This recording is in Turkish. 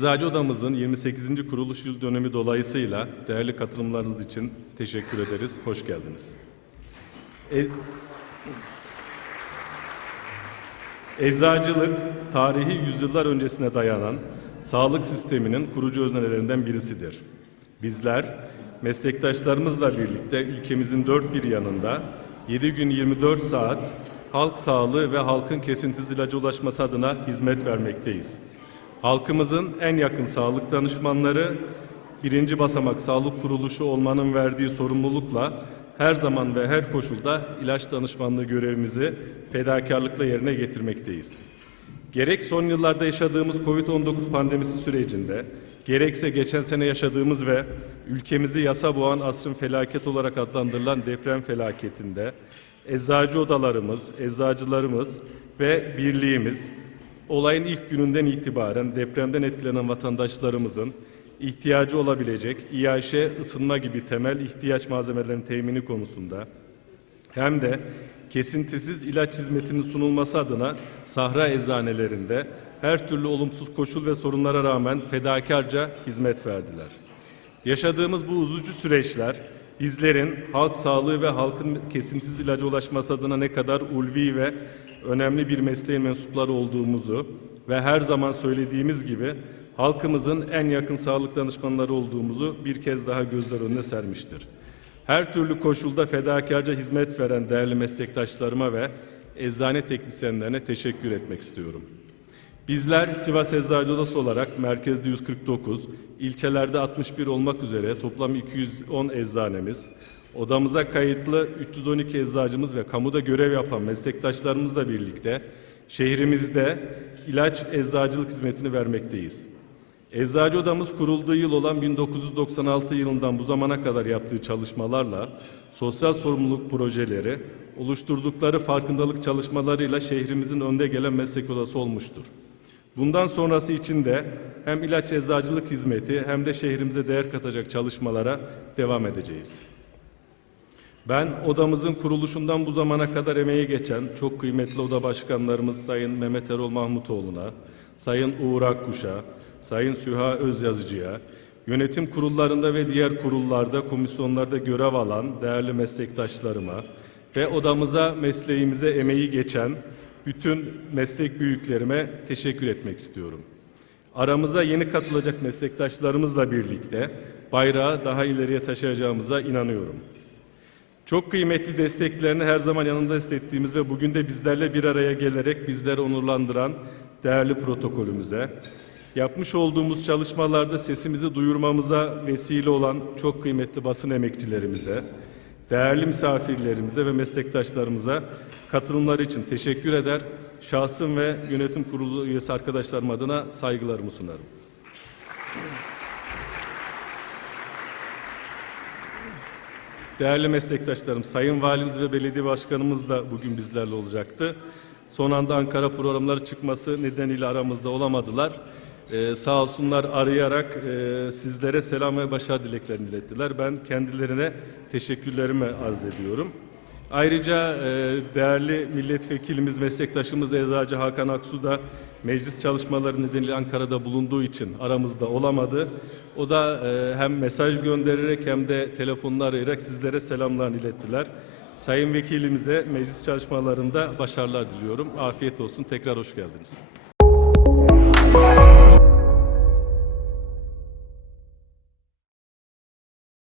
Eczacı Odamızın 28. kuruluş yıl dönümü dolayısıyla değerli katılımlarınız için teşekkür ederiz. Hoş geldiniz. E- Eczacılık, tarihi yüzyıllar öncesine dayanan sağlık sisteminin kurucu öznelerinden birisidir. Bizler, meslektaşlarımızla birlikte ülkemizin dört bir yanında 7 gün 24 saat halk sağlığı ve halkın kesintisiz ilaca ulaşması adına hizmet vermekteyiz. Halkımızın en yakın sağlık danışmanları, birinci basamak sağlık kuruluşu olmanın verdiği sorumlulukla her zaman ve her koşulda ilaç danışmanlığı görevimizi fedakarlıkla yerine getirmekteyiz. Gerek son yıllarda yaşadığımız COVID-19 pandemisi sürecinde, gerekse geçen sene yaşadığımız ve ülkemizi yasa boğan asrın felaket olarak adlandırılan deprem felaketinde, eczacı odalarımız, eczacılarımız ve birliğimiz olayın ilk gününden itibaren depremden etkilenen vatandaşlarımızın ihtiyacı olabilecek İAŞ, ısınma gibi temel ihtiyaç malzemelerinin temini konusunda hem de kesintisiz ilaç hizmetinin sunulması adına sahra eczanelerinde her türlü olumsuz koşul ve sorunlara rağmen fedakarca hizmet verdiler. Yaşadığımız bu uzucu süreçler bizlerin halk sağlığı ve halkın kesintisiz ilaca ulaşması adına ne kadar ulvi ve önemli bir mesleğin mensupları olduğumuzu ve her zaman söylediğimiz gibi halkımızın en yakın sağlık danışmanları olduğumuzu bir kez daha gözler önüne sermiştir. Her türlü koşulda fedakarca hizmet veren değerli meslektaşlarıma ve eczane teknisyenlerine teşekkür etmek istiyorum. Bizler Sivas Eczacı Odası olarak merkezde 149, ilçelerde 61 olmak üzere toplam 210 eczanemiz, odamıza kayıtlı 312 eczacımız ve kamuda görev yapan meslektaşlarımızla birlikte şehrimizde ilaç eczacılık hizmetini vermekteyiz. Eczacı odamız kurulduğu yıl olan 1996 yılından bu zamana kadar yaptığı çalışmalarla sosyal sorumluluk projeleri, oluşturdukları farkındalık çalışmalarıyla şehrimizin önde gelen meslek odası olmuştur. Bundan sonrası için de hem ilaç eczacılık hizmeti hem de şehrimize değer katacak çalışmalara devam edeceğiz. Ben odamızın kuruluşundan bu zamana kadar emeği geçen çok kıymetli oda başkanlarımız Sayın Mehmet Erol Mahmutoğlu'na, Sayın Uğur Akkuş'a, Sayın Süha Özyazıcı'ya, yönetim kurullarında ve diğer kurullarda, komisyonlarda görev alan değerli meslektaşlarıma ve odamıza, mesleğimize emeği geçen bütün meslek büyüklerime teşekkür etmek istiyorum. Aramıza yeni katılacak meslektaşlarımızla birlikte bayrağı daha ileriye taşıyacağımıza inanıyorum. Çok kıymetli desteklerini her zaman yanında hissettiğimiz ve bugün de bizlerle bir araya gelerek bizleri onurlandıran değerli protokolümüze, yapmış olduğumuz çalışmalarda sesimizi duyurmamıza vesile olan çok kıymetli basın emekçilerimize, değerli misafirlerimize ve meslektaşlarımıza katılımları için teşekkür eder. Şahsım ve yönetim kurulu üyesi arkadaşlarım adına saygılarımı sunarım. Değerli meslektaşlarım, Sayın Valimiz ve Belediye Başkanımız da bugün bizlerle olacaktı. Son anda Ankara programları çıkması nedeniyle aramızda olamadılar. Ee, sağ olsunlar arayarak e, sizlere selam ve başarı dileklerini ilettiler. Ben kendilerine teşekkürlerimi arz ediyorum. Ayrıca e, değerli milletvekilimiz, meslektaşımız Eczacı Hakan Aksu da meclis çalışmaları nedeniyle Ankara'da bulunduğu için aramızda olamadı. O da e, hem mesaj göndererek hem de telefonla arayarak sizlere selamlarını ilettiler. Sayın vekilimize meclis çalışmalarında başarılar diliyorum. Afiyet olsun. Tekrar hoş geldiniz.